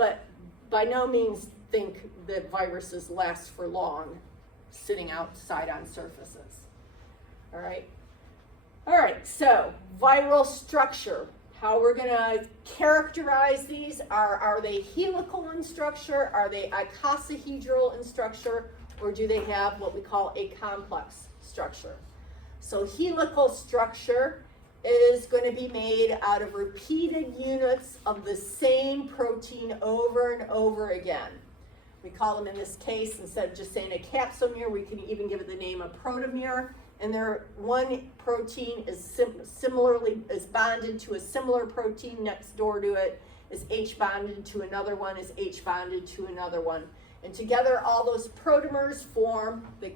but by no means think that viruses last for long sitting outside on surfaces. All right. All right, so viral structure. How we're gonna characterize these are they helical in structure, are they icosahedral in structure, or do they have what we call a complex structure? So helical structure is going to be made out of repeated units of the same protein over and over again. We call them, in this case, instead of just saying a capsomere, we can even give it the name of protomere. And one protein is similarly bonded to a similar protein next door to it, is H bonded to another one, is H bonded to another one. And together all those protomers form the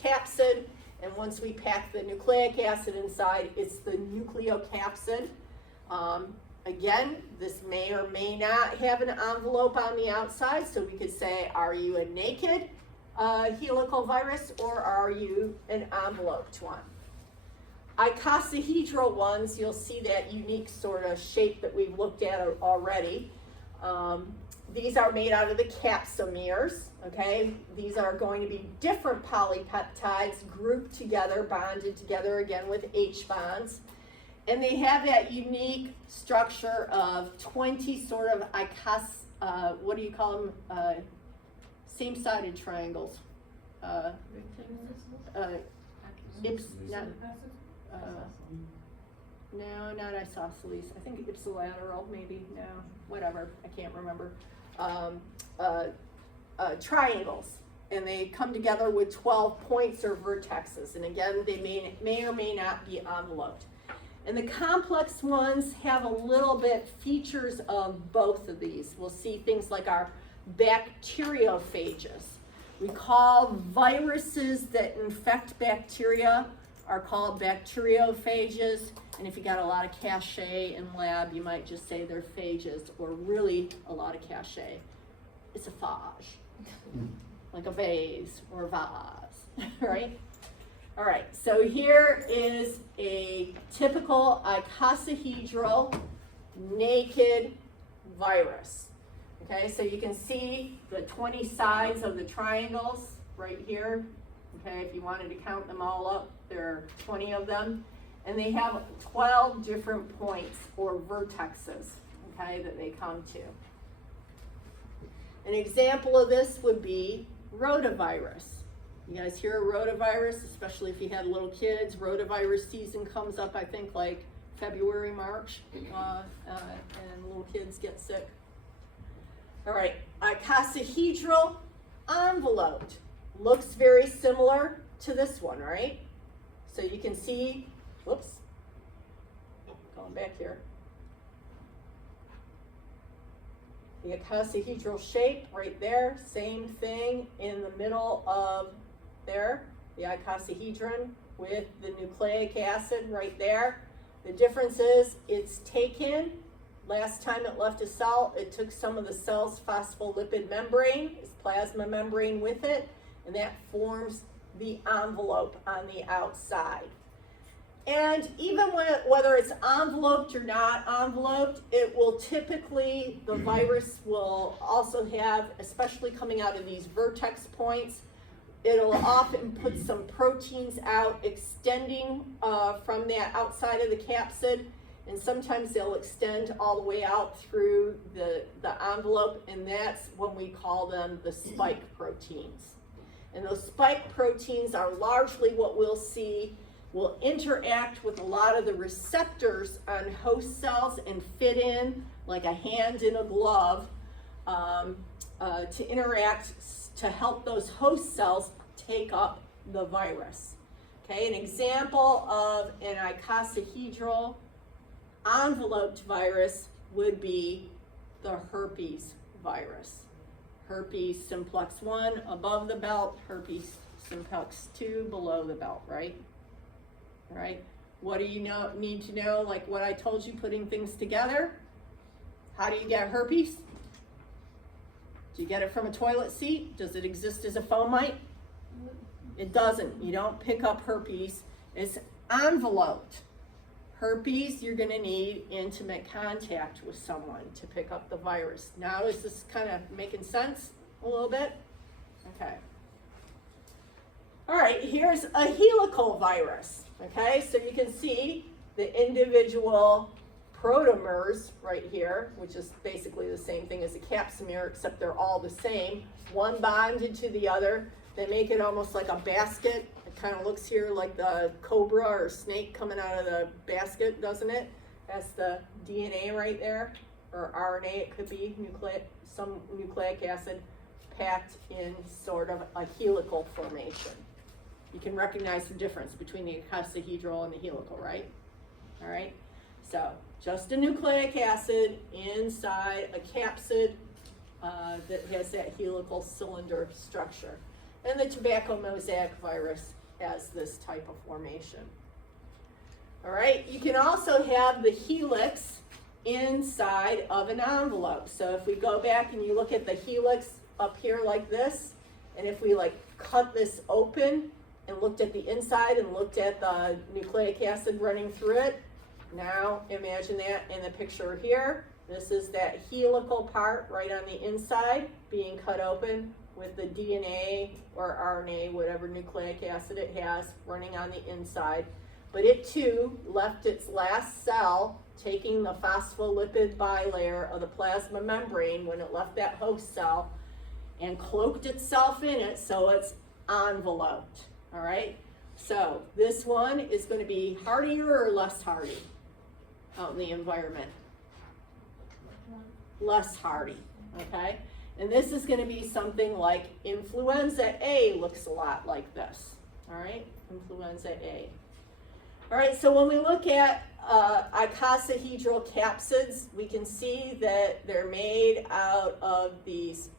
capsid, and once we pack the nucleic acid inside, it's the nucleocapsid. Again, this may or may not have an envelope on the outside, so we could say, are you a naked helical virus, or are you an enveloped one? Icosahedral ones, you'll see that unique sort of shape that we've looked at already. These are made out of the capsomeres, okay? These are going to be different polypeptides grouped together, bonded together again with H bonds. And they have that unique structure of 20 sort of what do you call them? Same-sided triangles. No, not isosceles. I think ipsilateral, maybe. No, whatever. I can't remember. Triangles, and they come together with 12 points or vertexes. And again, they may or may not be enveloped. And the complex ones have a little bit features of both of these. We'll see things like our bacteriophages. We call viruses that infect bacteria are called bacteriophages. And if you got a lot of cachet in lab, you might just say they're phages, or really a lot of cachet. It's a phage, like a vase or a vase, right? All right, so here is a typical icosahedral naked virus. Okay, so you can see the 20 sides of the triangles right here. Okay, if you wanted to count them all up, there are 20 of them. And they have 12 different points or vertexes, okay, that they come to. An example of this would be rotavirus. You guys hear of rotavirus, especially if you had little kids. Rotavirus season comes up, I think, like February, March, and little kids get sick. All right, icosahedral enveloped. Looks very similar to this one, right? So you can see, whoops, going back here. The icosahedral shape right there, same thing in the middle of there, the icosahedron with the nucleic acid right there. The difference is it's taken, last time it left a cell, it took some of the cell's phospholipid membrane, its plasma membrane with it, and that forms the envelope on the outside. And even whether it's enveloped or not enveloped, it will typically, the virus will also have, especially coming out of these vertex points, it'll often put some proteins out extending from that outside of the capsid, and sometimes they'll extend all the way out through the envelope, and that's when we call them the spike proteins. And those spike proteins are largely what we'll see will interact with a lot of the receptors on host cells and fit in like a hand in a glove to interact to help those host cells take up the virus. Okay, an example of an icosahedral enveloped virus would be the herpes virus. Herpes simplex 1 above the belt, herpes simplex 2 below the belt, right? Right? What do you need to know, like what I told you, putting things together? How do you get herpes? Do you get it from a toilet seat? Does it exist as a fomite? It doesn't. You don't pick up herpes. It's enveloped. Herpes, you're gonna need intimate contact with someone to pick up the virus. Now, is this kind of making sense a little bit? Okay. All right, here's a helical virus, okay? So you can see the individual protomers right here, which is basically the same thing as a capsomere, except they're all the same. One bonded to the other. They make it almost like a basket. It kind of looks here like the cobra or snake coming out of the basket, doesn't it? That's the DNA right there, or RNA, it could be, some nucleic acid packed in sort of a helical formation. You can recognize the difference between the icosahedral and the helical, right? All right, so just a nucleic acid inside a capsid that has that helical cylinder structure. And the tobacco mosaic virus has this type of formation. All right, you can also have the helix inside of an envelope. So if we go back and you look at the helix up here like this, and if we like cut this open and looked at the inside and looked at the nucleic acid running through it, now imagine that in the picture here. This is that helical part right on the inside being cut open with the DNA or RNA, whatever nucleic acid it has, running on the inside. But it too left its last cell, taking the phospholipid bilayer of the plasma membrane when it left that host cell, and cloaked itself in it so it's enveloped. All right, so this one is going to be hardier or less hardy out in the environment? Less hardy, okay? And this is going to be something like Influenza A looks a lot like this, all right? Influenza A. All right, so when we look at icosahedral capsids, we can see that they're made out of these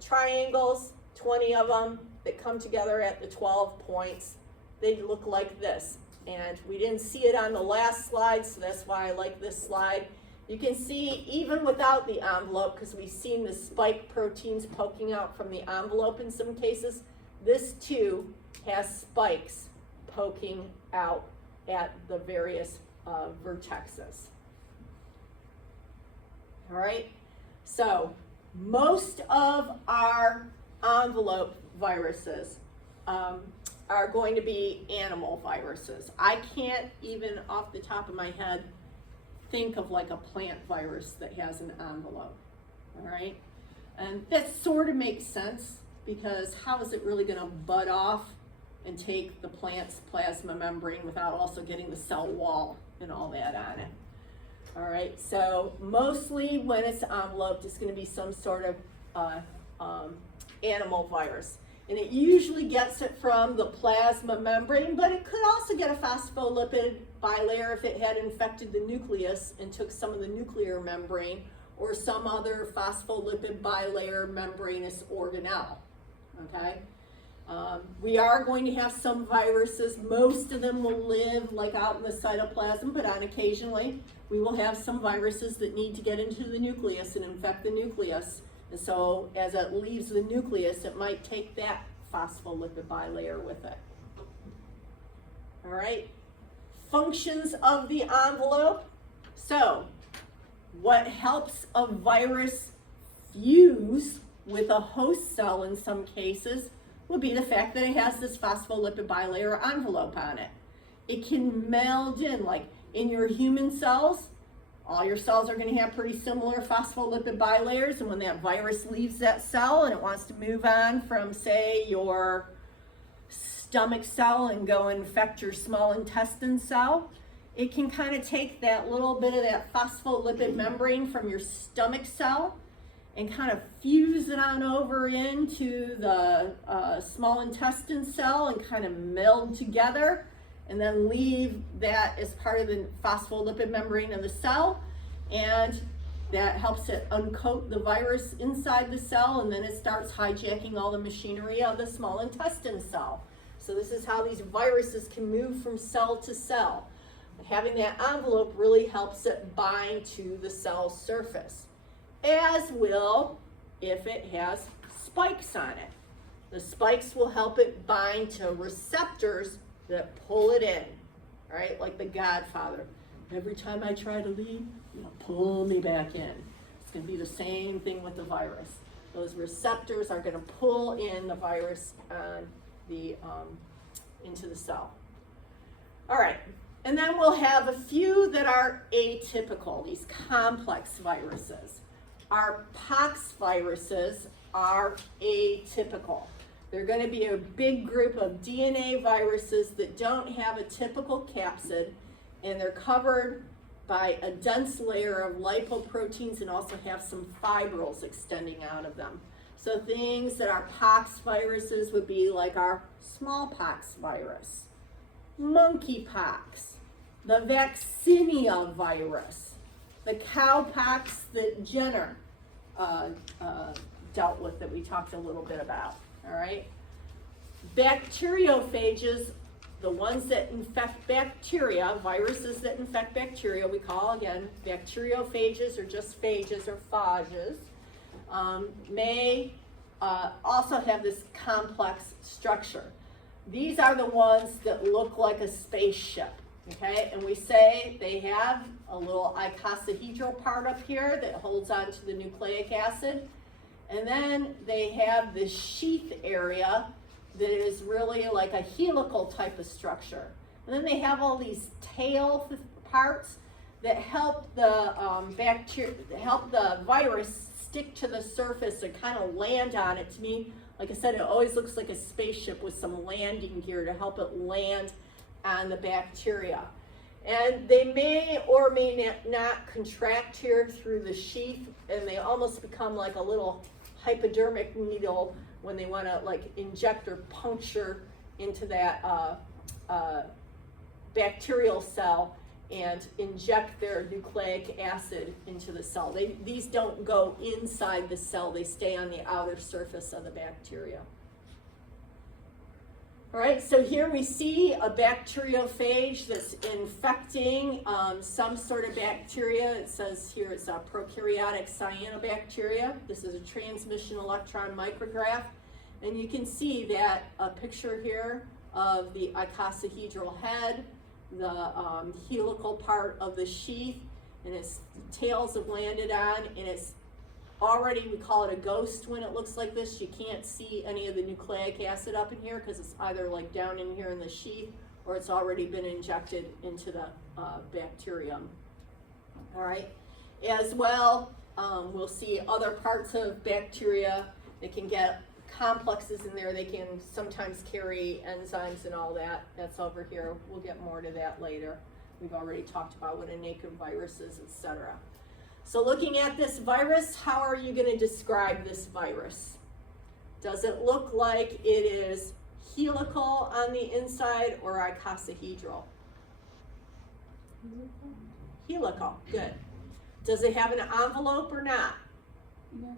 triangles, 20 of them, that come together at the 12 points. They look like this. And we didn't see it on the last slide, so that's why I like this slide. You can see even without the envelope, because we've seen the spike proteins poking out from the envelope in some cases, this too has spikes poking out at the various vertexes. All right, so most of our envelope viruses are going to be animal viruses. I can't even off the top of my head think of like a plant virus that has an envelope, all right? And that sort of makes sense, because how is it really gonna bud off and take the plant's plasma membrane without also getting the cell wall and all that on it? All right, so mostly when it's enveloped, it's gonna be some sort of animal virus. And it usually gets it from the plasma membrane, but it could also get a phospholipid bilayer if it had infected the nucleus and took some of the nuclear membrane, or some other phospholipid bilayer membranous organelle, okay? We are going to have some viruses. Most of them will live like out in the cytoplasm, but on occasionally we will have some viruses that need to get into the nucleus and infect the nucleus. And so as it leaves the nucleus, it might take that phospholipid bilayer with it. All right, functions of the envelope. So what helps a virus fuse with a host cell in some cases would be the fact that it has this phospholipid bilayer envelope on it. It can meld in, like in your human cells, all your cells are going to have pretty similar phospholipid bilayers, and when that virus leaves that cell and it wants to move on from, say, your stomach cell and go infect your small intestine cell, it can kind of take that little bit of that phospholipid membrane from your stomach cell and kind of fuse it on over into the small intestine cell and kind of meld together, and then leave that as part of the phospholipid membrane of the cell, and that helps it uncoat the virus inside the cell, and then it starts hijacking all the machinery of the small intestine cell. So this is how these viruses can move from cell to cell. Having that envelope really helps it bind to the cell surface, as will if it has spikes on it. The spikes will help it bind to receptors that pull it in, right? Like the Godfather. every time I try to leave, pull me back in. It's going to be the same thing with the virus. Those receptors are going to pull in the virus on the, into the cell. All right, and then we'll have a few that are atypical, these complex viruses. Our pox viruses are atypical. They're going to be a big group of DNA viruses that don't have a typical capsid, and they're covered by a dense layer of lipoproteins and also have some fibrils extending out of them. So things that are pox viruses would be like our smallpox virus, monkeypox, the vaccinia virus, the cowpox that Jenner dealt with that we talked a little bit about, all right? Bacteriophages, the ones that infect bacteria, viruses that infect bacteria, we call, again, bacteriophages or just phages or phages, may also have this complex structure. These are the ones that look like a spaceship, okay? And we say they have a little icosahedral part up here that holds on to the nucleic acid. And then they have this sheath area that is really like a helical type of structure. And then they have all these tail parts that help the help the virus stick to the surface and kind of land on it. To me, like I said, it always looks like a spaceship with some landing gear to help it land on the bacteria. And they may or may not contract here through the sheath, and they almost become like a little hypodermic needle when they want to like inject or puncture into that bacterial cell and inject their nucleic acid into the cell. These don't go inside the cell, they stay on the outer surface of the bacteria. All right, so here we see a bacteriophage that's infecting some sort of bacteria. It says here it's a prokaryotic cyanobacteria. This is a transmission electron micrograph. And you can see that a picture here of the icosahedral head, the helical part of the sheath, and its tails have landed on, and it's already, we call it a ghost when it looks like this. You can't see any of the nucleic acid up in here because it's either like down in here in the sheath or it's already been injected into the bacterium. All right, as well, we'll see other parts of bacteria. They can get complexes in there. They can sometimes carry enzymes and all that. That's over here. We'll get more to that later. We've already talked about what a naked virus is, etc. So looking at this virus, how are you going to describe this virus? Does it look like it is helical on the inside or icosahedral? Helical, good. Does it have an envelope or not? Yes.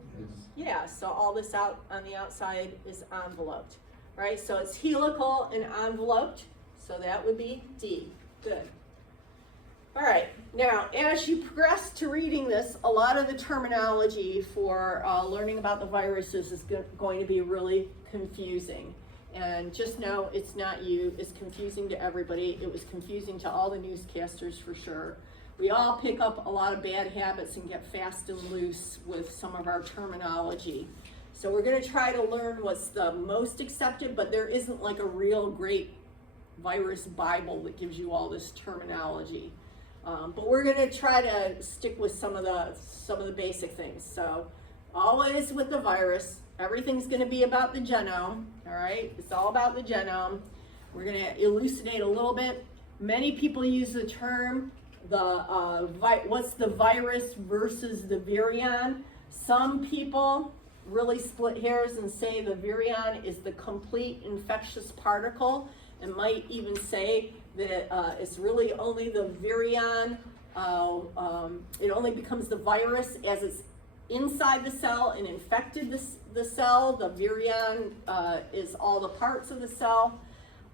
Yeah, so all this out on the outside is enveloped, right? So it's helical and enveloped, so that would be D, good. All right, now as you progress to reading this, a lot of the terminology for learning about the viruses is going to be really confusing. And just know it's not you, it's confusing to everybody. It was confusing to all the newscasters for sure. We all pick up a lot of bad habits and get fast and loose with some of our terminology. So we're gonna try to learn what's the most accepted, but there isn't like a real great virus Bible that gives you all this terminology. But we're going to try to stick with some of the basic things. So always with the virus, everything's going to be about the genome. All right, it's all about the genome. We're going to elucidate a little bit. Many people use the term what's the virus versus the virion. Some people really split hairs and say the virion is the complete infectious particle, and might even say that it's really only the virion, it only becomes the virus as it's inside the cell and infected the cell. The virion is all the parts of the cell.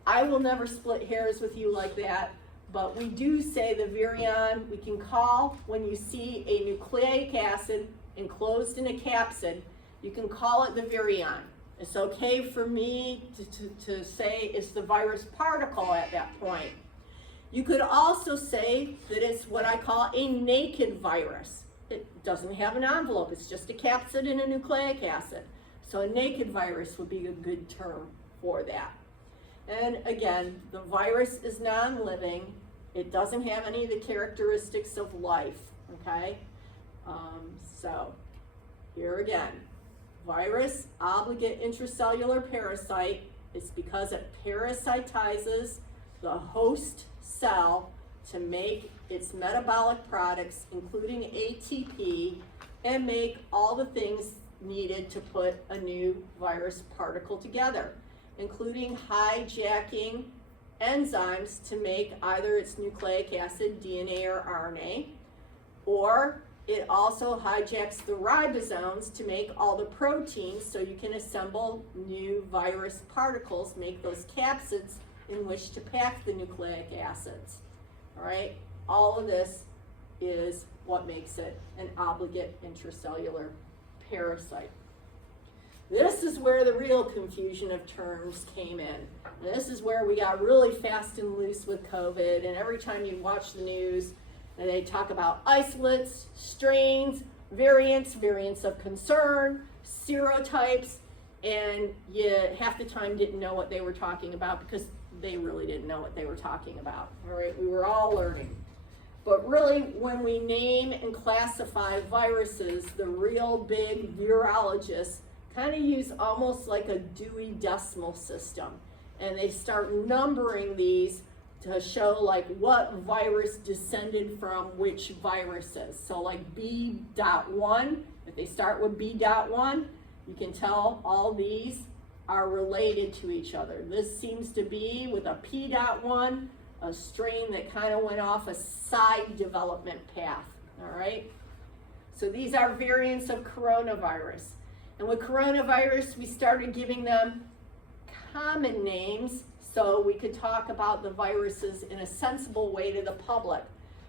I will never split hairs with you like that, but we do say the virion, we can call when you see a nucleic acid enclosed in a capsid, you can call it the virion. It's okay for me to say it's the virus particle at that point. You could also say that it's what I call a naked virus. It doesn't have an envelope, it's just a capsid and a nucleic acid. So a naked virus would be a good term for that. And again, the virus is non-living. It doesn't have any of the characteristics of life, okay? So here again, virus, obligate intracellular parasite. It's because it parasitizes the host cell to make its metabolic products, including ATP, and make all the things needed to put a new virus particle together, including hijacking enzymes to make either its nucleic acid, DNA, or RNA, or it also hijacks the ribosomes to make all the proteins so you can assemble new virus particles, make those capsids in which to pack the nucleic acids. All right, all of this is what makes it an obligate intracellular parasite. This is where the real confusion of terms came in. And this is where we got really fast and loose with COVID, and every time you watch the news, and they talk about isolates, strains, variants of concern, serotypes, and you half the time didn't know what they were talking about because they really didn't know what they were talking about. All right, we were all learning. But really, when we name and classify viruses, the real big virologists kind of use almost like a Dewey Decimal System. And they start numbering these to show like what virus descended from which viruses. So like B.1, if they start with B.1, you can tell all these are related to each other. This seems to be with a P.1, a strain that kind of went off a side development path, all right? So these are variants of coronavirus. And with coronavirus, we started giving them common names so we could talk about the viruses in a sensible way to the public.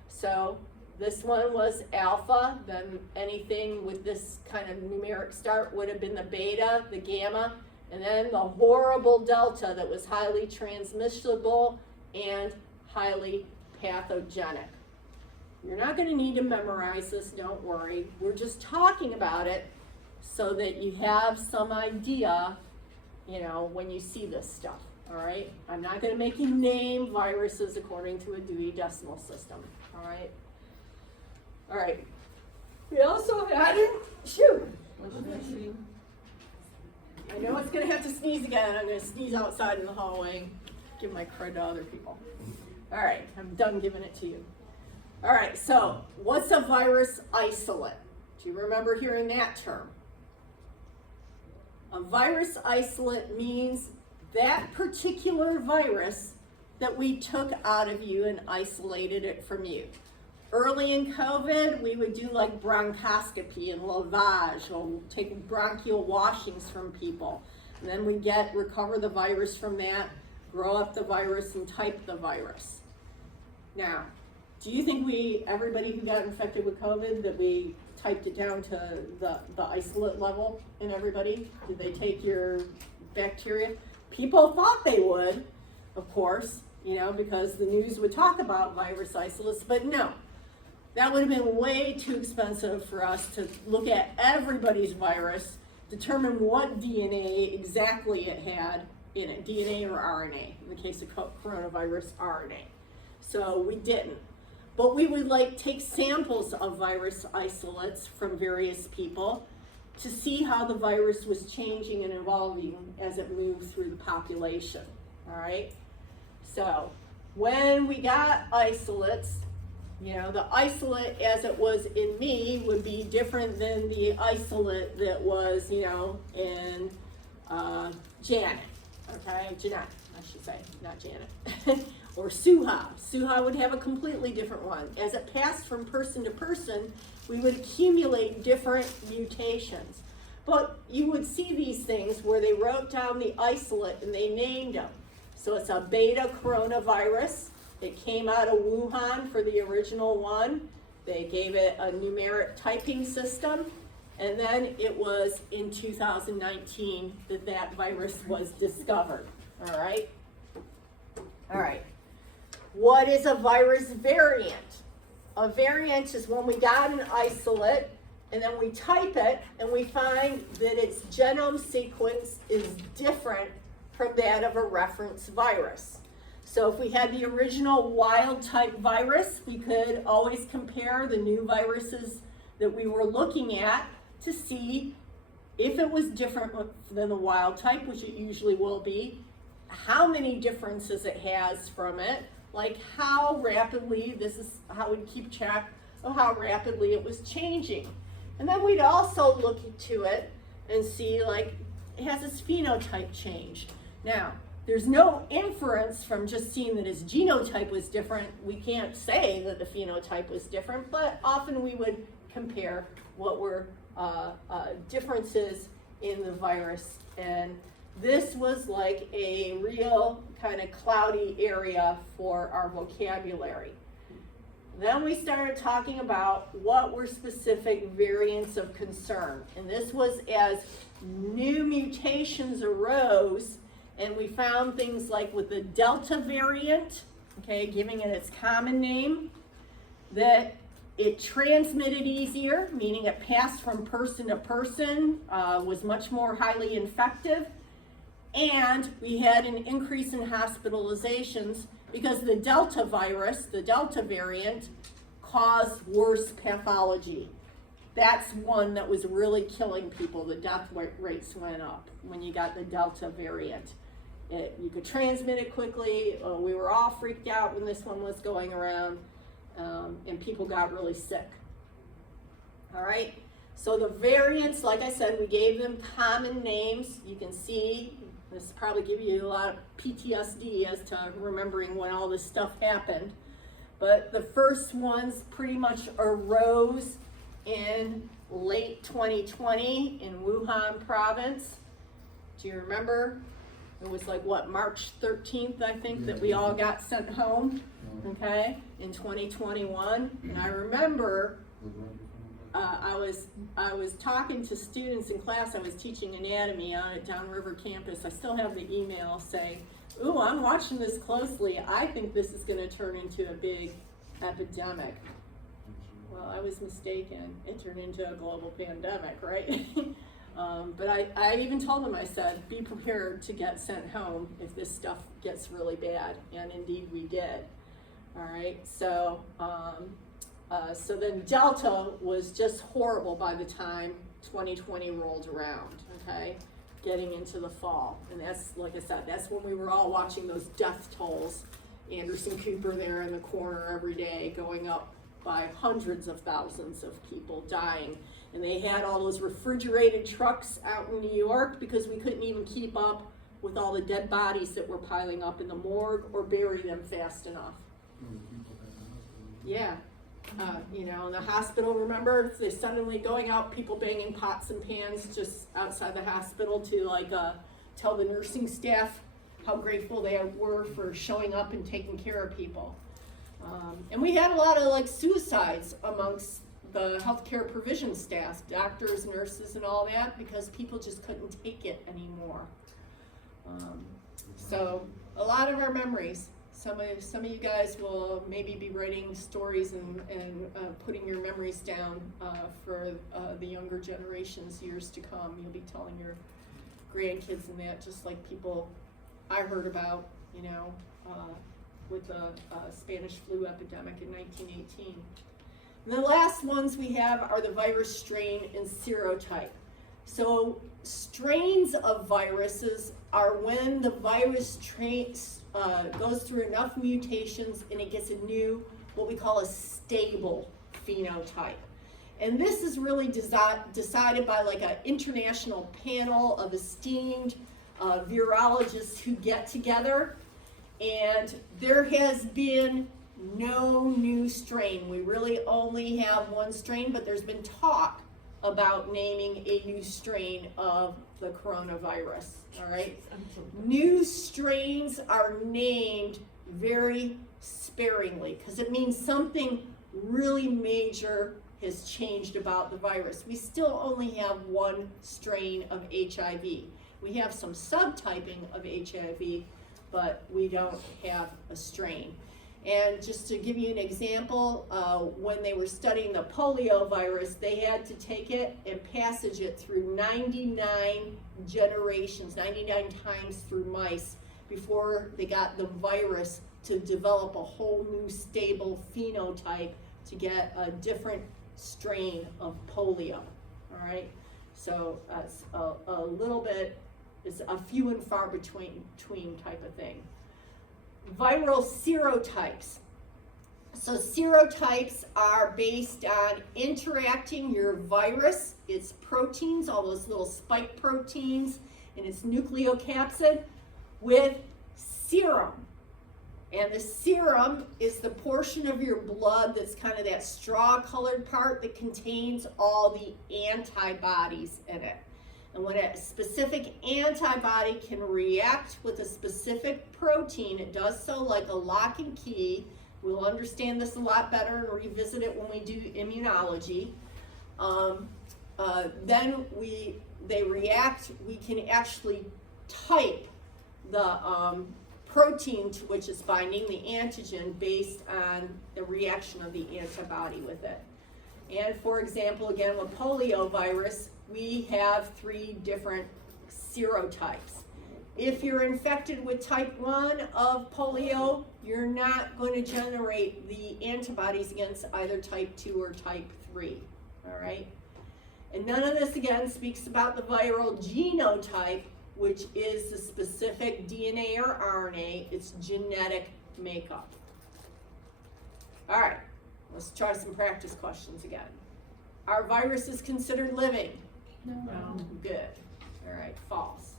So this one was alpha, then anything with this kind of numeric start would have been the beta, the gamma, and then the horrible delta that was highly transmissible and highly pathogenic. You're not going to need to memorize this, don't worry. We're just talking about it so that you have some idea, you know, when you see this stuff, all right? I'm not going to make you name viruses according to a Dewey Decimal System, all right? All right. We also added, I know it's going to have to sneeze again. I'm going to sneeze outside in the hallway, give my credit to other people. All right, I'm done giving it to you. All right, so what's a virus isolate? Do you remember hearing that term? A virus isolate means that particular virus that we took out of you and isolated it from you. Early in COVID, we would do like bronchoscopy and lavage, or take bronchial washings from people. And then we recover the virus from that, grow up the virus, and type the virus. Now, do you think everybody who got infected with COVID, that we typed it down to the isolate level in everybody? Did they take your bacteria? People thought they would, of course, you know, because the news would talk about virus isolates, but no. That would have been way too expensive for us to look at everybody's virus, determine what DNA exactly it had in it, DNA or RNA, in the case of coronavirus, RNA. So we didn't. But we would take samples of virus isolates from various people to see how the virus was changing and evolving as it moved through the population, all right? So when we got isolates, you know, the isolate as it was in me would be different than the isolate that was, you know, in Janet, okay? Jeanette, I should say, not Janet. Or Suha. Suha would have a completely different one. As it passed from person to person, we would accumulate different mutations. But you would see these things where they wrote down the isolate and they named them. So it's a beta coronavirus. It came out of Wuhan for the original one. They gave it a numeric typing system. And then it was in 2019 that virus was discovered. All right? All right. What is a virus variant? A variant is when we got an isolate and then we type it and we find that its genome sequence is different from that of a reference virus. So if we had the original wild type virus, we could always compare the new viruses that we were looking at to see if it was different than the wild type, which it usually will be, how many differences it has from it, like how rapidly, this is how we'd keep track of how rapidly it was changing. And then we'd also look into it and see, like, has its phenotype changed? Now, there's no inference from just seeing that its genotype was different. We can't say that the phenotype was different, but often we would compare what were differences in the virus. And this was like a real kind of cloudy area for our vocabulary. Then we started talking about what were specific variants of concern. And this was as new mutations arose, and we found things like with the Delta variant, okay, giving it its common name, that it transmitted easier, meaning it passed from person to person, was much more highly infective, and we had an increase in hospitalizations because the Delta virus, the Delta variant, caused worse pathology. That's one that was really killing people. The death rates went up when you got the Delta variant. You could transmit it quickly. We were all freaked out when this one was going around, and people got really sick. All right, so the variants, like I said, we gave them common names. You can see, this probably give you a lot of PTSD as to remembering when all this stuff happened. But the first ones pretty much arose in late 2020 in Wuhan province. Do you remember? It was like, what, March 13th, I think, that we all got sent home, okay, in 2021. And I remember I was talking to students in class. I was teaching anatomy on at Downriver campus. I still have the email saying, ooh, I'm watching this closely. I think this is going to turn into a big epidemic. Well, I was mistaken. It turned into a global pandemic, right? But I even told them, I said, be prepared to get sent home if this stuff gets really bad. And indeed we did. All right, so so then Delta was just horrible by the time 2020 rolled around, okay, getting into the fall. And that's, like I said, that's when we were all watching those death tolls. Anderson Cooper there in the corner every day going up by hundreds of thousands of people dying. And they had all those refrigerated trucks out in New York because we couldn't even keep up with all the dead bodies that were piling up in the morgue or bury them fast enough. Yeah. You know, in the hospital, remember, they're suddenly going out, people banging pots and pans just outside the hospital to like tell the nursing staff how grateful they were for showing up and taking care of people. And we had a lot of like suicides amongst the healthcare provision staff, doctors, nurses, and all that, because people just couldn't take it anymore. So a lot of our memories. Some of you guys will maybe be writing stories and putting your memories down for the younger generations years to come. You'll be telling your grandkids and that, just like people I heard about, you know, with the Spanish flu epidemic in 1918. And the last ones we have are the virus strain and serotype. So strains of viruses are when the virus goes through enough mutations and it gets a new, what we call a stable phenotype. And this is really decided by like an international panel of esteemed virologists who get together. And there has been no new strain. We really only have one strain, but there's been talk about naming a new strain of the coronavirus, all right? New strains are named very sparingly because it means something really major has changed about the virus. We still only have one strain of HIV. We have some subtyping of HIV, but we don't have a strain. And just to give you an example, when they were studying the polio virus, they had to take it and passage it through 99 generations, 99 times through mice before they got the virus to develop a whole new stable phenotype to get a different strain of polio, all right? So it's a little bit, it's a few and far between type of thing. Viral serotypes. So serotypes are based on interacting your virus, its proteins, all those little spike proteins, and its nucleocapsid with serum. And the serum is the portion of your blood that's kind of that straw-colored part that contains all the antibodies in it. And when a specific antibody can react with a specific protein, it does so like a lock and key. We'll understand this a lot better and revisit it when we do immunology. Then they react, we can actually type the protein to which it's binding, the antigen, based on the reaction of the antibody with it. And for example, again with polio virus, we have 3 different serotypes. If you're infected with type 1 of polio, you're not going to generate the antibodies against either type 2 or type 3, all right? And none of this, again, speaks about the viral genotype, which is the specific DNA or RNA, its genetic makeup. All right, let's try some practice questions again. Are viruses considered living? No. Good. All right, false.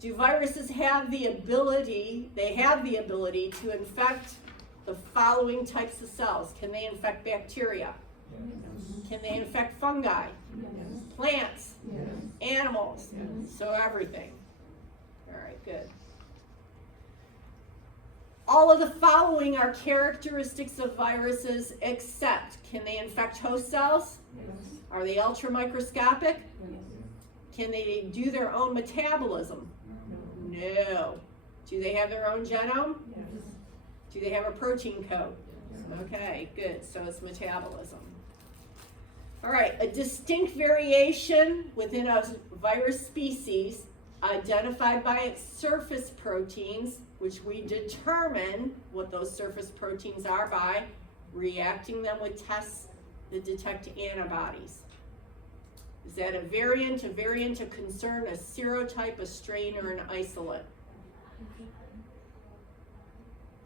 Do viruses have the ability, they have the ability to infect the following types of cells? Can they infect bacteria? Yes. Can they infect fungi? Yes. Plants? Yes. Animals? Yes. So everything. All right, good. All of the following are characteristics of viruses except, can they infect host cells? Yes. Are they ultramicroscopic? Yes. Can they do their own metabolism? No. Do they have their own genome? Yes. Do they have a protein code? Yes. Okay, good. So it's metabolism. All right, a distinct variation within a virus species identified by its surface proteins, which we determine what those surface proteins are by reacting them with tests that detect antibodies. Is that a variant of concern, a serotype, a strain, or an isolate?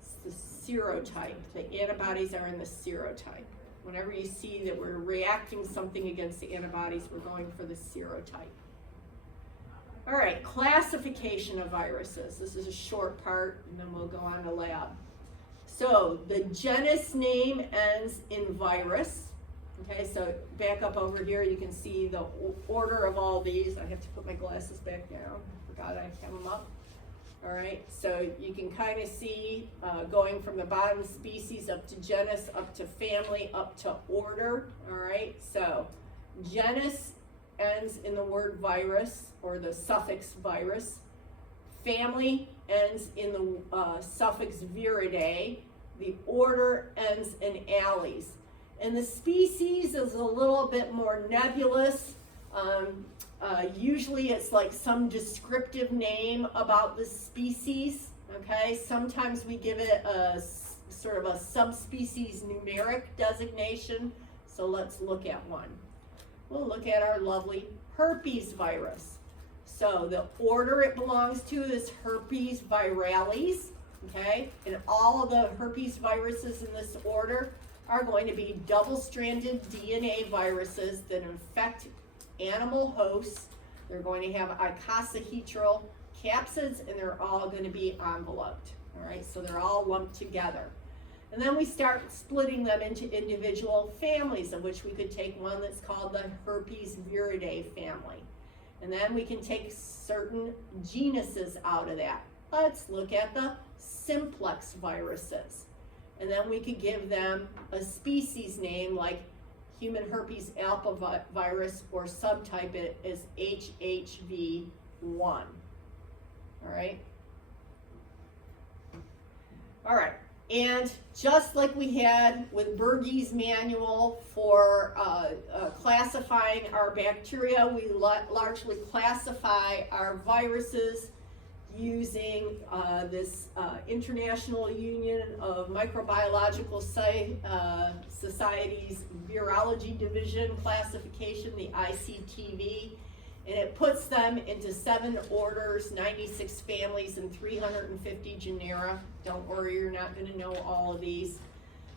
It's the serotype. The antibodies are in the serotype. Whenever you see that we're reacting something against the antibodies, we're going for the serotype. All right, classification of viruses. This is a short part, and then we'll go on to lab. So the genus name ends in virus. Okay, so back up over here, you can see the order of all these. I have to put my glasses back down. Forgot I have them up. All right, so you can kind of see going from the bottom species up to genus, up to family, up to order. All right, so genus ends in the word virus or the suffix virus. Family ends in the suffix viridae. The order ends in ales. And the species is a little bit more nebulous. Usually it's like some descriptive name about the species, okay? Sometimes we give it a sort of a subspecies numeric designation. So let's look at one. We'll look at our lovely herpes virus. So the order it belongs to is herpes viralis, okay? And all of the herpes viruses in this order are going to be double-stranded DNA viruses that infect animal hosts. They're going to have icosahedral capsids, and they're all going to be enveloped. All right, so they're all lumped together. And then we start splitting them into individual families, of which we could take one that's called the herpes viridae family. And then we can take certain genuses out of that. Let's look at the simplex viruses. And then we could give them a species name like human herpes alpha virus, or subtype it as HHV1. All right? All right, And just like we had with Bergey's manual for classifying our bacteria, we largely classify our viruses using this International Union of Microbiological Societies Virology Division classification, the ICTV, and it puts them into 7 orders, 96 families, and 350 genera. Don't worry, you're not going to know all of these.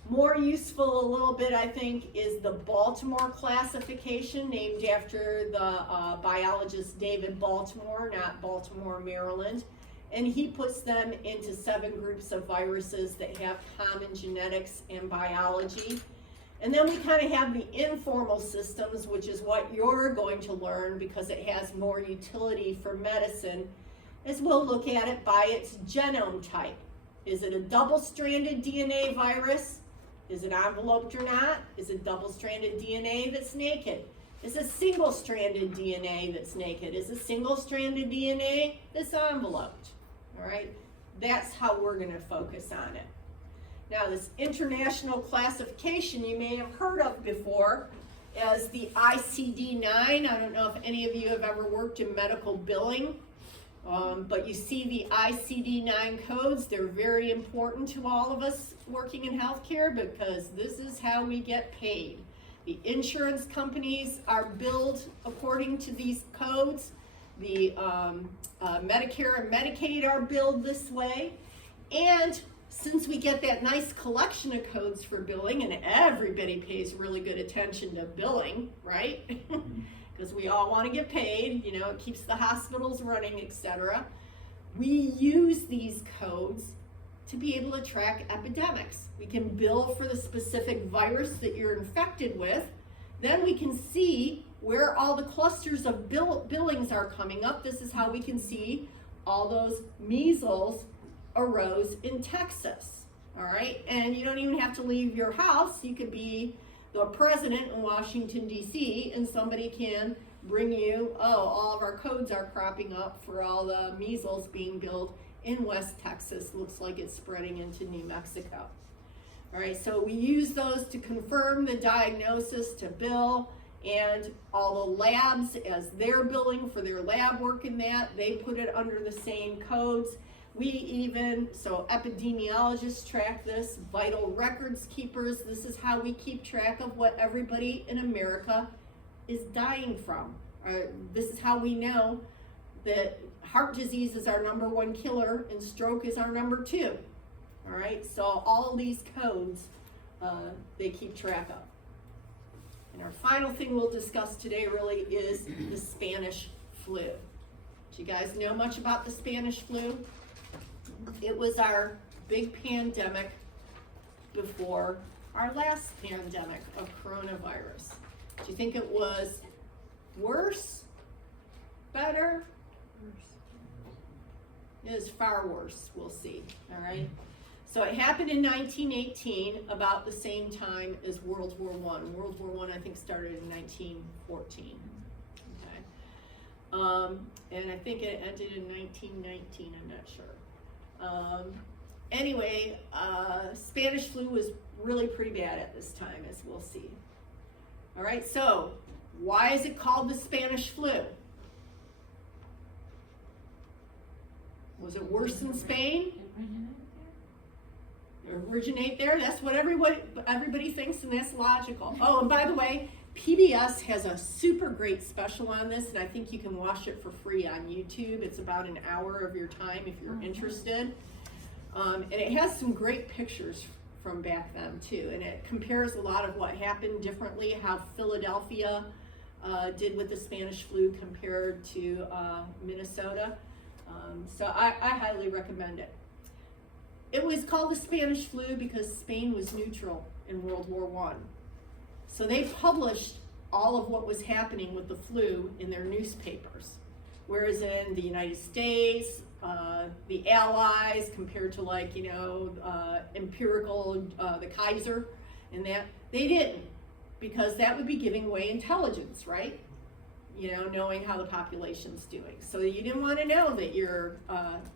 More useful a little bit, I think, is the Baltimore classification, named after the biologist David Baltimore, not Baltimore, Maryland. And he puts them into 7 groups of viruses that have common genetics and biology. And then we kind of have the informal systems, which is what you're going to learn because it has more utility for medicine, as we'll look at it by its genome type. Is it a double-stranded DNA virus? Is it enveloped or not? Is it double-stranded DNA that's naked? Is it single-stranded DNA that's naked? Is it single-stranded DNA that's enveloped? All right, that's how we're going to focus on it. Now, this international classification you may have heard of before as the ICD-9. I don't know if any of you have ever worked in medical billing, but you see the ICD-9 codes. They're very important to all of us working in healthcare because this is how we get paid. The insurance companies are billed according to these codes. The Medicare and Medicaid are billed this way. And since we get that nice collection of codes for billing, and everybody pays really good attention to billing, right? Because we all want to get paid, you know, it keeps the hospitals running, etc. We use these codes to be able to track epidemics. We can bill for the specific virus that you're infected with. Then we can see where all the clusters of billings are coming up. This is how we can see all those measles arose in Texas, all right? And you don't even have to leave your house. You could be the president in Washington, D.C., and somebody can bring you, all of our codes are cropping up for all the measles being billed in West Texas. Looks like it's spreading into New Mexico. All right, so we use those to confirm the diagnosis, to bill, and all the labs, as they're billing for their lab work in that, they put it under the same codes. So epidemiologists track this, vital records keepers, this is how we keep track of what everybody in America is dying from. This is how we know that heart disease is our #1 killer and stroke is our #2. All right, so all these codes, they keep track of. And our final thing we'll discuss today really is the Spanish flu. Do you guys know much about the Spanish flu? It was our big pandemic before our last pandemic of coronavirus. Do you think it was worse? Better? It is far worse, we'll see, all right? So it happened in 1918, about the same time as World War I. World War I think, started in 1914, okay? And I think it ended in 1919, I'm not sure. Anyway, Spanish flu was really pretty bad at this time, as we'll see. All right, so why is it called the Spanish flu? Was it worse in Spain? Originate there? That's what everybody thinks, and that's logical. Oh, and by the way, PBS has a super great special on this, and I think you can watch it for free on YouTube. It's about an hour of your time if you're interested. And it has some great pictures from back then too, and it compares a lot of what happened differently, how Philadelphia did with the Spanish flu compared to Minnesota. So I highly recommend it. It was called the Spanish flu because Spain was neutral in World War I. So they published all of what was happening with the flu in their newspapers. Whereas in the United States, the Allies, compared to empirical, the Kaiser and that, they didn't, because that would be giving away intelligence, right? you know, knowing how the population's doing. So you didn't want to know that your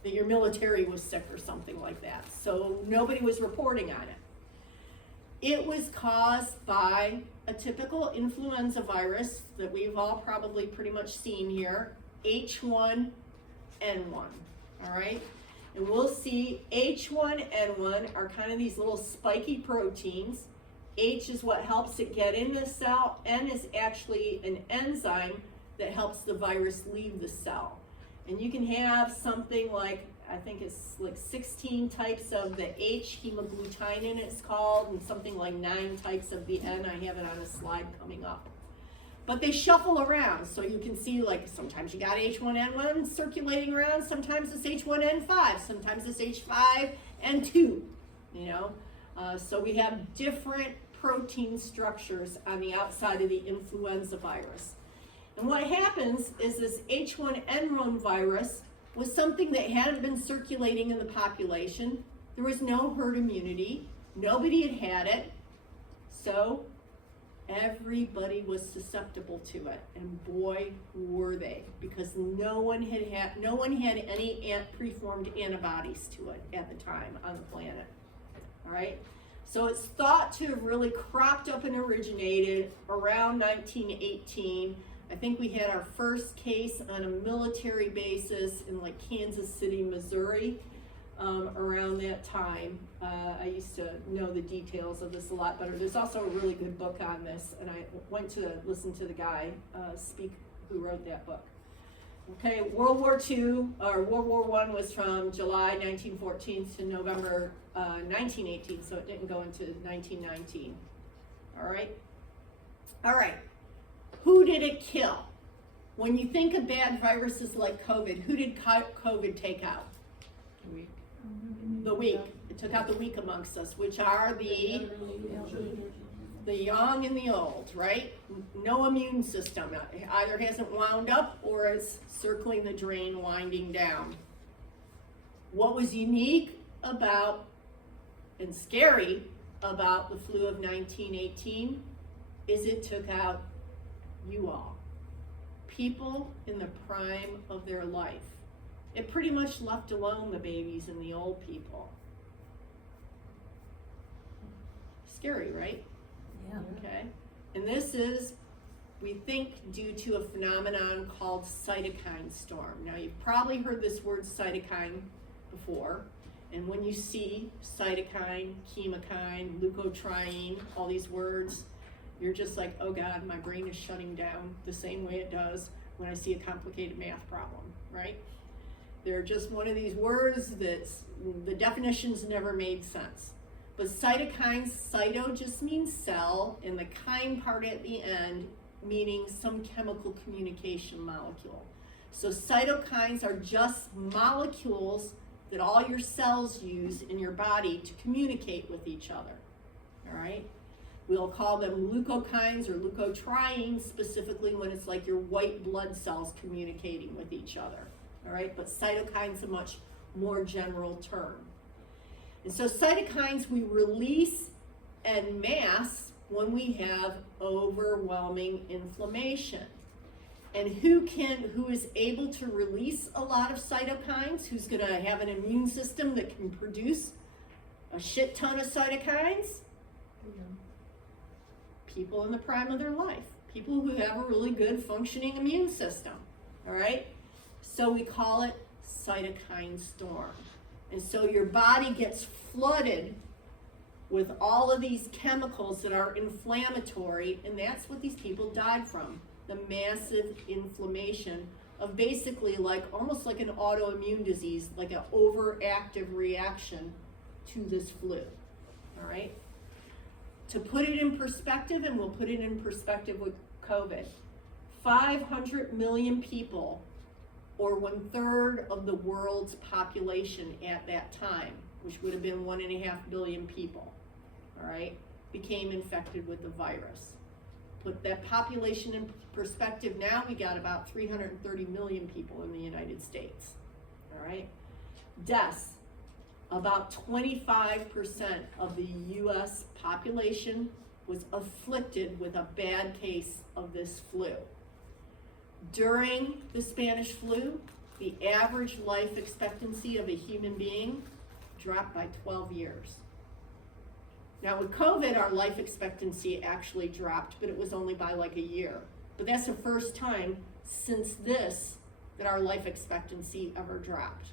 military was sick or something like that. So nobody was reporting on it. It was caused by a typical influenza virus that we've all probably pretty much seen here, H1N1, all right? And we'll see H1N1 are kind of these little spiky proteins. H is what helps it get in the cell. N is actually an enzyme that helps the virus leave the cell. And you can have something like, I think it's like 16 types of the H, hemagglutinin it's called, and something like 9 types of the N. I have it on a slide coming up. But they shuffle around, so you can see like sometimes you got H1N1 circulating around, sometimes it's H1N5, sometimes it's H5N2, you know. So we have different protein structures on the outside of the influenza virus. And what happens is this H1N1 virus was something that hadn't been circulating in the population. There was no herd immunity. Nobody had had it. So everybody was susceptible to it. And boy, were they, because no one had any preformed antibodies to it at the time on the planet. All right? So it's thought to have really cropped up and originated around 1918. I think we had our first case on a military basis in like Kansas City, Missouri, around that time. I used to know the details of this a lot better. There's also a really good book on this, and I went to listen to the guy speak who wrote that book. Okay, World War I was from July 1914 to November 1918, so it didn't go into 1919. All right. Who did it kill? When you think of bad viruses like COVID, who did COVID take out? The weak. It took out the weak amongst us, which are the young and the old, right? No immune system. It either hasn't wound up or it's circling the drain, winding down. What was unique about and scary about the flu of 1918 is it took out you all. People in the prime of their life. It pretty much left alone the babies and the old people. Scary, right? Yeah. Okay. And this is, we think, due to a phenomenon called cytokine storm. Now, you've probably heard this word cytokine before. And when you see cytokine, chemokine, leukotriene, all these words, you're just like, oh God, my brain is shutting down the same way it does when I see a complicated math problem, right? They're just one of these words that the definitions never made sense. But cytokines, cyto just means cell, and the kine part at the end meaning some chemical communication molecule. So cytokines are just molecules that all your cells use in your body to communicate with each other, all right? We'll call them leukokines or leukotrienes specifically when it's like your white blood cells communicating with each other, all right? But cytokines a much more general term. And so cytokines we release en masse when we have overwhelming inflammation. And who is able to release a lot of cytokines? Who's gonna have an immune system that can produce a shit ton of cytokines? People in the prime of their life. People who have a really good functioning immune system, all right? So we call it cytokine storm. And so your body gets flooded with all of these chemicals that are inflammatory, and that's what these people died from. The massive inflammation of basically like almost like an autoimmune disease, like an overactive reaction to this flu, all right? To put it in perspective, and we'll put it in perspective with COVID, 500 million people, or 1/3 of the world's population at that time, which would have been 1.5 billion people, all right, became infected with the virus. Put that population in perspective now, we got about 330 million people in the United States, all right? Deaths, about 25% of the US population was afflicted with a bad case of this flu. During the Spanish flu, the average life expectancy of a human being dropped by 12 years. Now with COVID, our life expectancy actually dropped, but it was only by like a year. But that's the first time since this that our life expectancy ever dropped.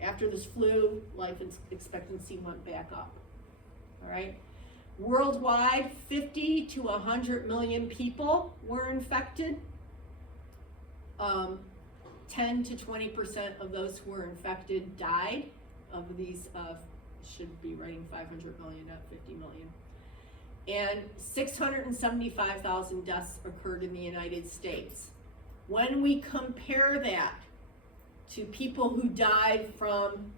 After this flu, life expectancy went back up, all right? Worldwide, 50 to 100 million people were infected. 10 to 20% of those who were infected died. Of these, should be writing 500 million, not 50 million. And 675,000 deaths occurred in the United States. When we compare that to people who died from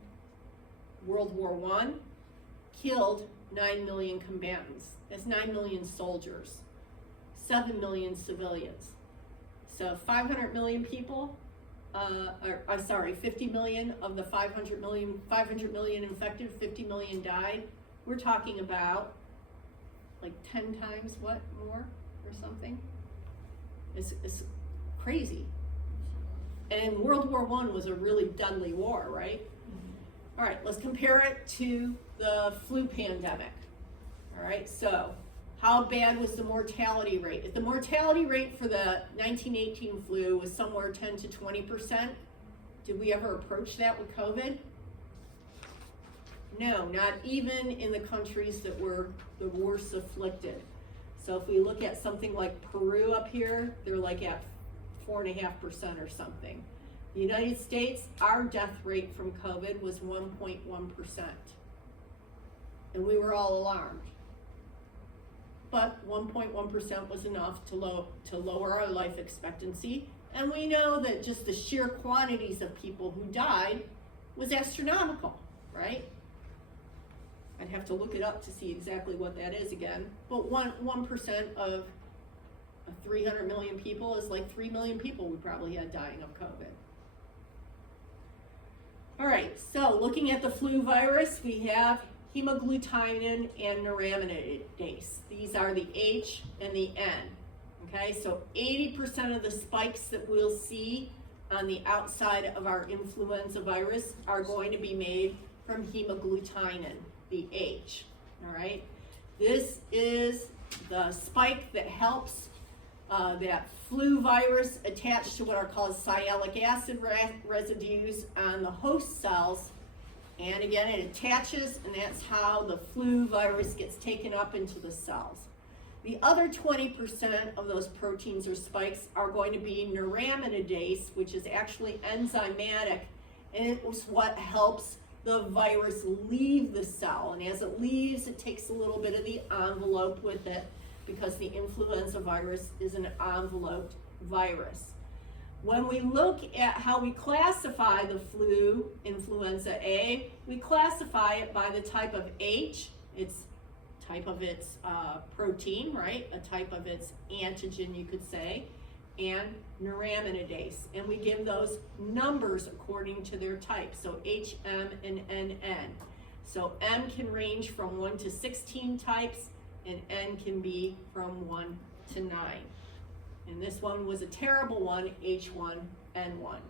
World War I, killed 9 million combatants. That's 9 million soldiers, 7 million civilians. So 500 million people, 50 million of the 500 million infected, 50 million died. We're talking about like 10 times what more or something. It's crazy. And World War I was a really deadly war, right? All right, let's compare it to the flu pandemic. All right, so how bad was the mortality rate? If the mortality rate for the 1918 flu was somewhere 10 to 20%, did we ever approach that with COVID? No, not even in the countries that were the worst afflicted. So if we look at something like Peru up here, they're like at 4.5% or something. The United States, our death rate from COVID was 1.1%. And we were all alarmed. But 1.1% was enough to lower our life expectancy. And we know that just the sheer quantities of people who died was astronomical, right? I'd have to look it up to see exactly what that is again. But 1% of 300 million people is like 3 million people we probably had dying of COVID. All right, so looking at the flu virus, we have hemagglutinin and neuraminidase. These are the H and the N. Okay, so 80% of the spikes that we'll see on the outside of our influenza virus are going to be made from hemagglutinin, the H. All right, this is the spike that helps that flu virus attach to what are called sialic acid residues on the host cells. And again, it attaches, and that's how the flu virus gets taken up into the cells. The other 20% of those proteins or spikes are going to be neuraminidase, which is actually enzymatic, and it's what helps the virus leave the cell. And as it leaves, it takes a little bit of the envelope with it, because the influenza virus is an enveloped virus. When we look at how we classify the flu, influenza A, we classify it by the type of H, its type of its protein, right? A type of its antigen, you could say, and neuraminidase. And we give those numbers according to their type, so H, M, and NN. So M can range from 1 to 16 types, and N can be from 1 to 9. And this one was a terrible one, H1N1.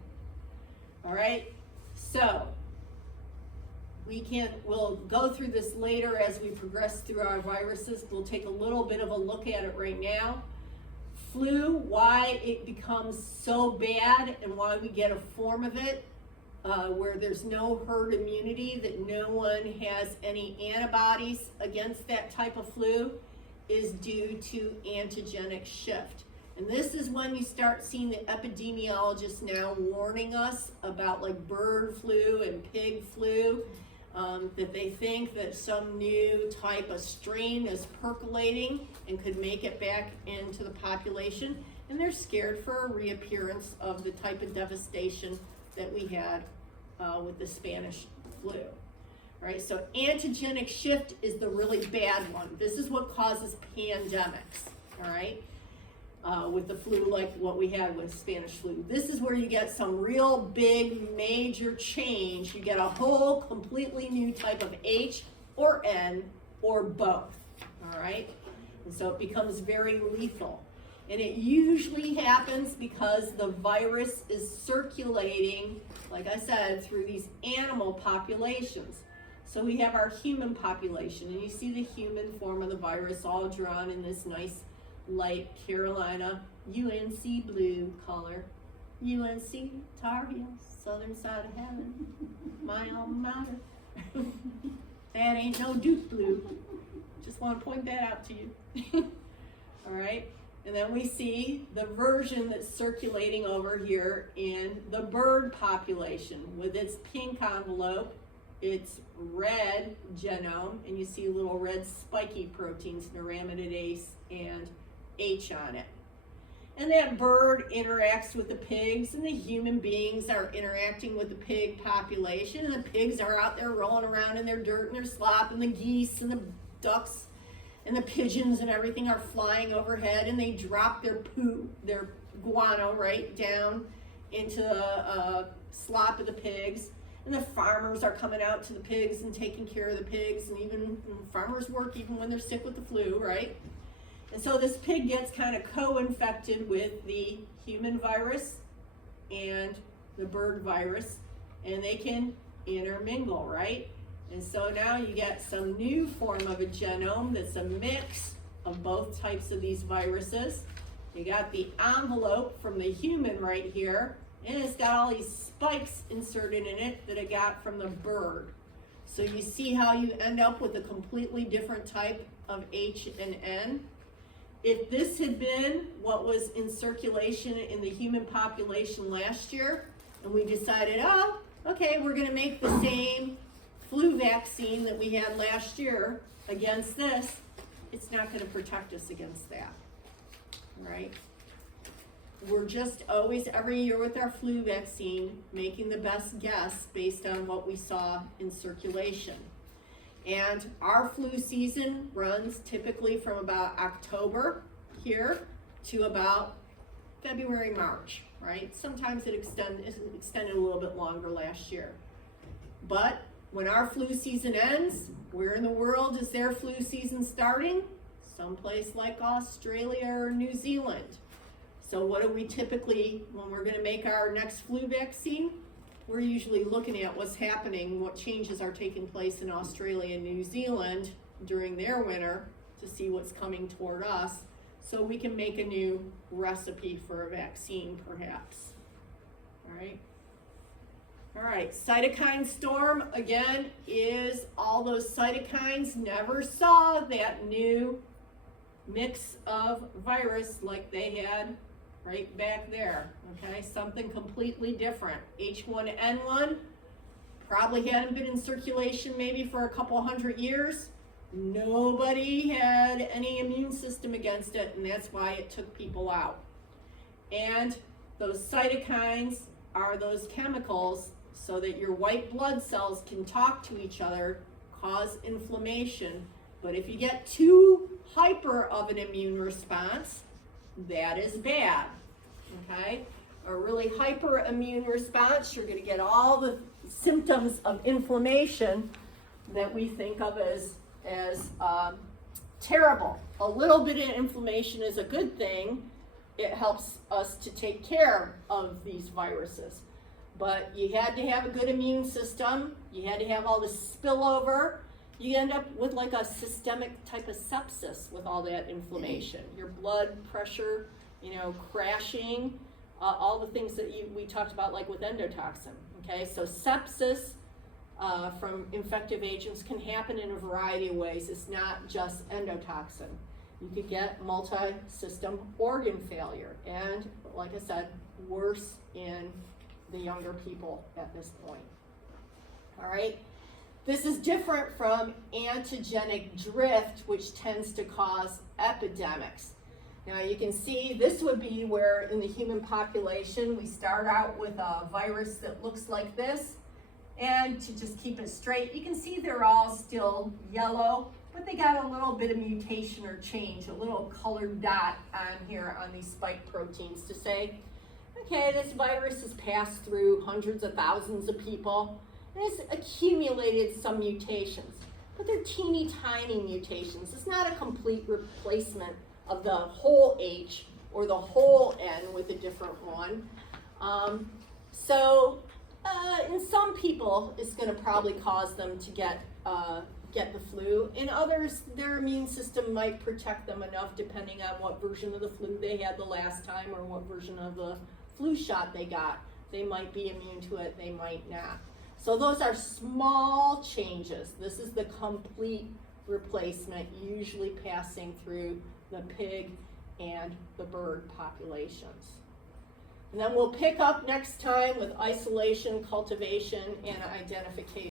All right, so we'll go through this later as we progress through our viruses. We'll take a little bit of a look at it right now. Flu, why it becomes so bad and why we get a form of it where there's no herd immunity, that no one has any antibodies against that type of flu, is due to antigenic shift. And this is when you start seeing the epidemiologists now warning us about like bird flu and pig flu, that they think that some new type of strain is percolating and could make it back into the population. And they're scared for a reappearance of the type of devastation that we had with the Spanish flu. Right, so antigenic shift is the really bad one. This is what causes pandemics, all right? With the flu, like what we had with Spanish flu. This is where you get some real big major change. You get a whole completely new type of H or N or both, all right? And so it becomes very lethal. And it usually happens because the virus is circulating, like I said, through these animal populations. So we have our human population, and you see the human form of the virus all drawn in this nice light Carolina UNC blue color. UNC, Tar Heels, southern side of heaven, my alma mater. That ain't no Duke blue. Just want to point that out to you. All right, and then we see the version that's circulating over here in the bird population with its pink envelope, its red genome, and you see little red spiky proteins, Neuraminidase and H on it. And that bird interacts with the pigs, and the human beings are interacting with the pig population, and the pigs are out there rolling around in their dirt and their slop, and the geese and the ducks and the pigeons and everything are flying overhead, and they drop their poo, their guano right down into the slop of the pigs. And the farmers are coming out to the pigs and taking care of the pigs, and even farmers work even when they're sick with the flu, right? And so this pig gets kind of co-infected with the human virus and the bird virus, and they can intermingle, right? And so now you get some new form of a genome that's a mix of both types of these viruses. You got the envelope from the human right here, and it's got all these spikes inserted in it that it got from the bird. So you see how you end up with a completely different type of H and N. If this had been what was in circulation in the human population last year, and we decided, oh, okay, we're gonna make the same flu vaccine that we had last year against this, it's not gonna protect us against that, right? We're just always, every year with our flu vaccine, making the best guess based on what we saw in circulation. And our flu season runs typically from about October here to about February, March, right? Sometimes it extended a little bit longer last year. But when our flu season ends, where in the world is their flu season starting? Someplace like Australia or New Zealand. So what do we typically, when we're gonna make our next flu vaccine, we're usually looking at what's happening, what changes are taking place in Australia and New Zealand during their winter to see what's coming toward us, so we can make a new recipe for a vaccine perhaps. All right, cytokine storm, again, is all those cytokines never saw that new mix of virus like they had right back there, okay? Something completely different. H1N1 probably hadn't been in circulation maybe for a couple hundred years. Nobody had any immune system against it, and that's why it took people out. And those cytokines are those chemicals so that your white blood cells can talk to each other, cause inflammation. But if you get too hyper of an immune response, that is bad, okay? A really hyper immune response, you're gonna get all the symptoms of inflammation that we think of as terrible. A little bit of inflammation is a good thing. It helps us to take care of these viruses. But you had to have a good immune system. You had to have all this spillover. You end up with like a systemic type of sepsis with all that inflammation. Your blood pressure, crashing, all the things that we talked about like with endotoxin, okay? So sepsis from infective agents can happen in a variety of ways. It's not just endotoxin. You could get multi-system organ failure, and like I said, worse in the younger people at this point. All right, this is different from antigenic drift, which tends to cause epidemics. Now you can see this would be where in the human population we start out with a virus that looks like this, and to just keep it straight, you can see they're all still yellow, but they got a little bit of mutation or change, a little colored dot on here on these spike proteins to say, okay, this virus has passed through hundreds of thousands of people, and it's accumulated some mutations, but they're teeny tiny mutations. It's not a complete replacement of the whole H or the whole N with a different one. In some people, it's going to probably cause them to get the flu. In others, their immune system might protect them enough, depending on what version of the flu they had the last time or what version of the flu shot they got. They might be immune to it, they might not. So those are small changes. This is the complete replacement, usually passing through the pig and the bird populations. And then we'll pick up next time with isolation, cultivation, and identification.